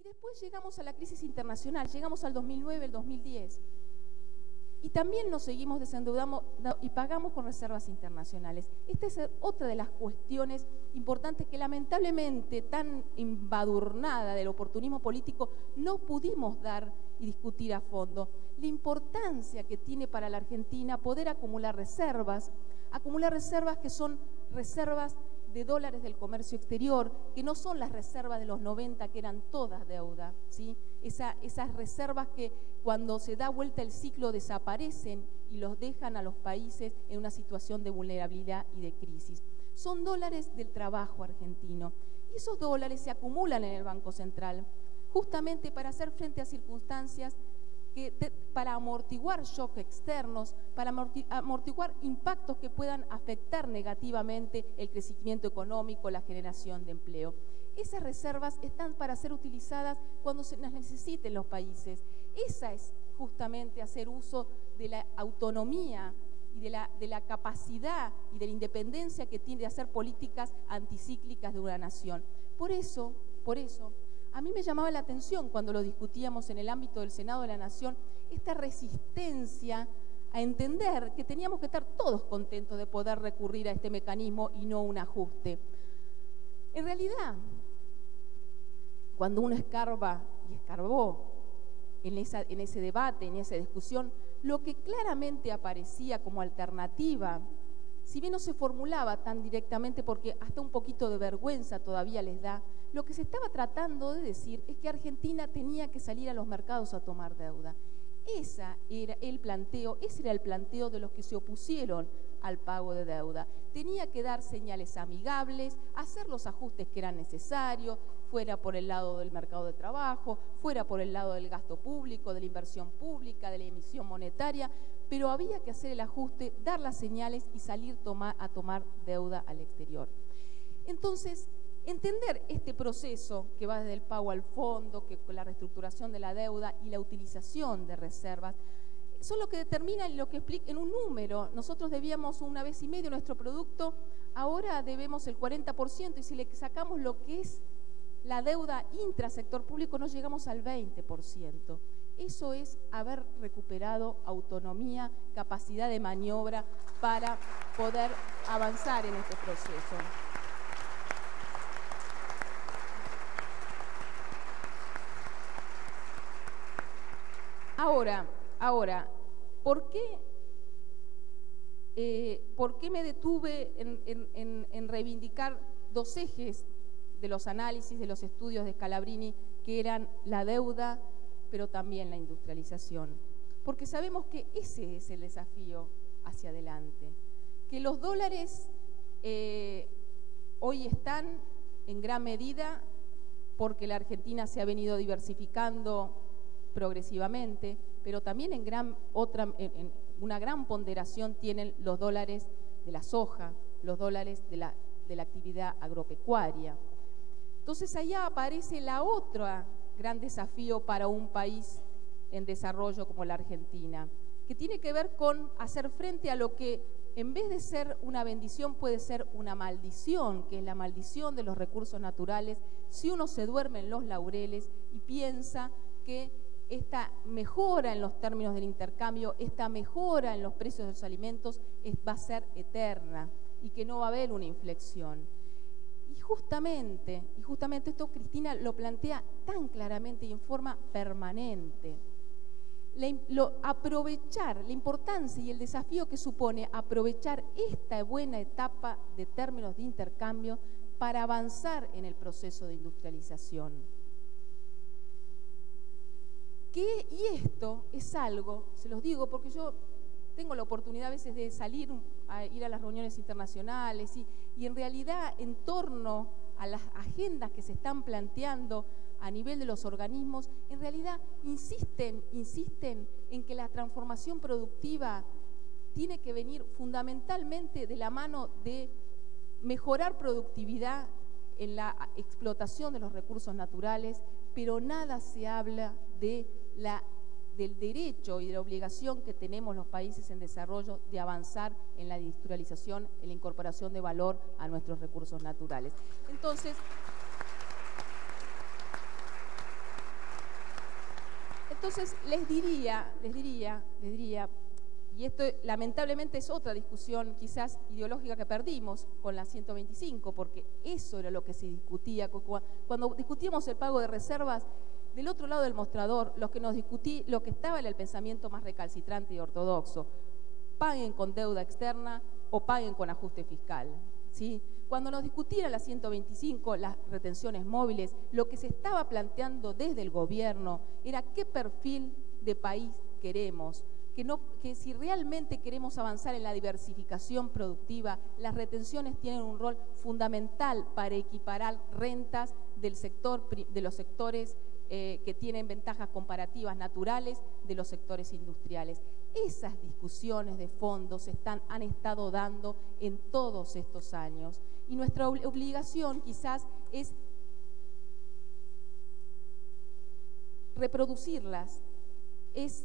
Y después llegamos a la crisis internacional, llegamos al 2009, el 2010. Y también nos seguimos desendeudando y pagamos con reservas internacionales. Esta es otra de las cuestiones importantes que lamentablemente, tan embadurnada del oportunismo político, no pudimos dar y discutir a fondo. La importancia que tiene para la Argentina poder acumular reservas que son reservas de dólares del comercio exterior, que no son las reservas de los 90 que eran todas deuda, ¿sí? Esas reservas que cuando se da vuelta el ciclo desaparecen y los dejan a los países en una situación de vulnerabilidad y de crisis. Son dólares del trabajo argentino y esos dólares se acumulan en el Banco Central justamente para hacer frente a circunstancias para amortiguar shocks externos, para amortiguar impactos que puedan afectar negativamente el crecimiento económico, la generación de empleo. Esas reservas están para ser utilizadas cuando se las necesiten los países. Esa es justamente hacer uso de la autonomía y de la capacidad y de la independencia que tiene de hacer políticas anticíclicas de una nación. Por eso, a mí me llamaba la atención cuando lo discutíamos en el ámbito del Senado de la Nación, esta resistencia a entender que teníamos que estar todos contentos de poder recurrir a este mecanismo y no un ajuste. En realidad, cuando uno escarba y escarbó en ese debate, en esa discusión, lo que claramente aparecía como alternativa, si bien no se formulaba tan directamente porque hasta un poquito de vergüenza todavía les da, lo que se estaba tratando de decir es que Argentina tenía que salir a los mercados a tomar deuda. Ese era el planteo de los que se opusieron al pago de deuda. Tenía que dar señales amigables, hacer los ajustes que eran necesarios, fuera por el lado del mercado de trabajo, fuera por el lado del gasto público, de la inversión pública, de la emisión monetaria, pero había que hacer el ajuste, dar las señales y salir a tomar deuda al exterior. Entonces, entender este proceso que va desde el pago al fondo, que con la reestructuración de la deuda y la utilización de reservas, son lo que determina y lo que explica en un número. Nosotros debíamos 1,5 veces nuestro producto, ahora debemos el 40%, y si le sacamos lo que es la deuda intrasector público no llegamos al 20%. Eso es haber recuperado autonomía, capacidad de maniobra para poder avanzar en este proceso. Ahora, ¿por qué me detuve en reivindicar dos ejes de los análisis, de los estudios de Scalabrini, que eran la deuda, pero también la industrialización? Porque sabemos que ese es el desafío hacia adelante, que los dólares hoy están en gran medida porque la Argentina se ha venido diversificando progresivamente, pero también en una gran ponderación tienen los dólares de la soja, los dólares de la actividad agropecuaria. Entonces allá aparece la otra gran desafío para un país en desarrollo como la Argentina, que tiene que ver con hacer frente a lo que en vez de ser una bendición puede ser una maldición, que es la maldición de los recursos naturales, si uno se duerme en los laureles y piensa que esta mejora en los términos del intercambio, esta mejora en los precios de los alimentos va a ser eterna y que no va a haber una inflexión. Y justamente esto Cristina lo plantea tan claramente y en forma permanente. Aprovechar la importancia y el desafío que supone aprovechar esta buena etapa de términos de intercambio para avanzar en el proceso de industrialización. Y esto es algo, se los digo porque yo tengo la oportunidad a veces de salir a ir a las reuniones internacionales y en realidad en torno a las agendas que se están planteando a nivel de los organismos, en realidad insisten en que la transformación productiva tiene que venir fundamentalmente de la mano de mejorar productividad en la explotación de los recursos naturales, pero nada se habla del derecho y de la obligación que tenemos los países en desarrollo de avanzar en la industrialización, en la incorporación de valor a nuestros recursos naturales. Entonces, Entonces les diría, y esto lamentablemente es otra discusión quizás ideológica que perdimos con la 125, porque eso era lo que se discutía. Cuando discutíamos el pago de reservas, del otro lado del mostrador, lo que estaba era el pensamiento más recalcitrante y ortodoxo: paguen con deuda externa o paguen con ajuste fiscal, ¿sí? Cuando nos discutían la 125, las retenciones móviles, lo que se estaba planteando desde el gobierno era qué perfil de país queremos, que si realmente queremos avanzar en la diversificación productiva, las retenciones tienen un rol fundamental para equiparar rentas de los sectores que tienen ventajas comparativas naturales de los sectores industriales. Esas discusiones de fondo han estado dando en todos estos años, y nuestra obligación quizás es reproducirlas, es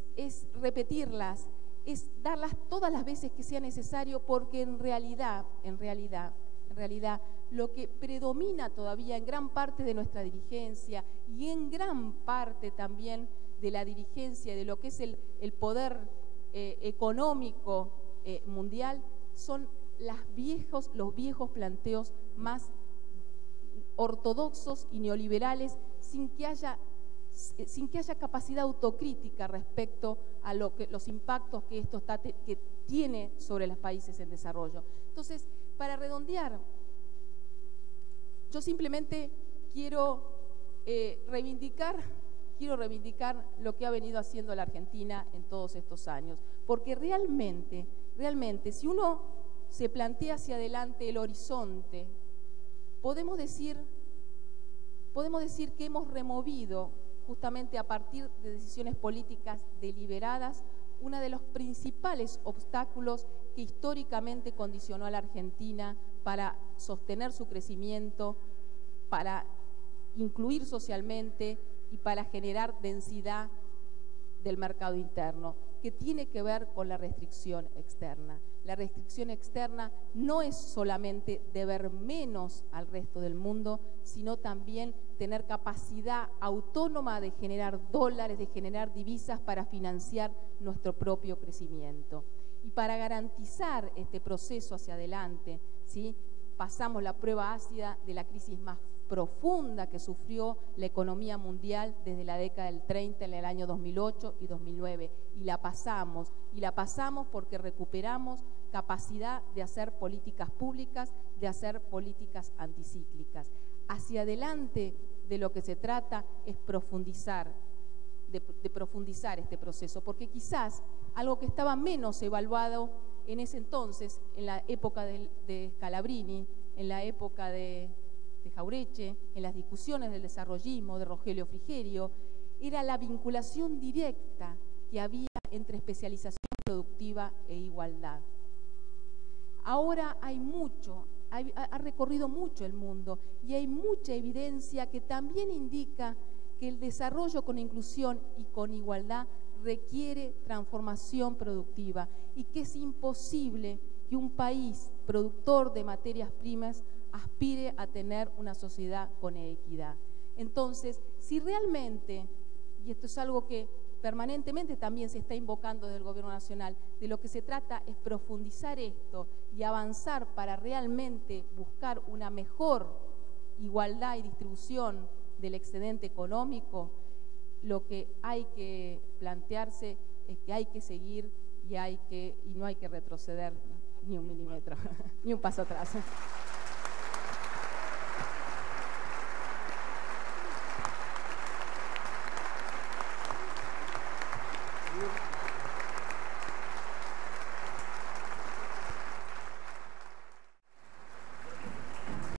repetirlas, es darlas todas las veces que sea necesario, porque en realidad, lo que predomina todavía en gran parte de nuestra dirigencia y en gran parte también de la dirigencia de lo que es el poder económico mundial son los viejos planteos más ortodoxos y neoliberales, sin que haya capacidad autocrítica respecto a los impactos que esto tiene sobre los países en desarrollo. Entonces, para redondear, yo simplemente quiero reivindicar lo que ha venido haciendo la Argentina en todos estos años, porque realmente, si uno se plantea hacia adelante el horizonte, podemos decir que hemos removido, justamente a partir de decisiones políticas deliberadas, uno de los principales obstáculos que históricamente condicionó a la Argentina para sostener su crecimiento, para incluir socialmente y para generar densidad del mercado interno, que tiene que ver con la restricción externa. La restricción externa no es solamente deber menos al resto del mundo, sino también tener capacidad autónoma de generar dólares, de generar divisas para financiar nuestro propio crecimiento. Y para garantizar este proceso hacia adelante, ¿sí?, pasamos la prueba ácida de la crisis más profunda que sufrió la economía mundial desde la década del 30, en el año 2008 y 2009, y la pasamos porque recuperamos capacidad de hacer políticas públicas, de hacer políticas anticíclicas. Hacia adelante, de lo que se trata es profundizar este proceso, porque quizás algo que estaba menos evaluado en ese entonces, en la época de Scalabrini, en la época de Jauretche, en las discusiones del desarrollismo de Rogelio Frigerio, era la vinculación directa que había entre especialización productiva e igualdad. Ahora ha recorrido mucho el mundo y hay mucha evidencia que también indica que el desarrollo con inclusión y con igualdad requiere transformación productiva, y que es imposible que un país productor de materias primas aspire a tener una sociedad con equidad. Entonces, si realmente, y esto es algo que permanentemente también se está invocando desde el Gobierno Nacional, de lo que se trata es profundizar esto y avanzar para realmente buscar una mejor igualdad y distribución del excedente económico, lo que hay que plantearse es que hay que seguir y no hay que retroceder ni un milímetro, ni un paso atrás.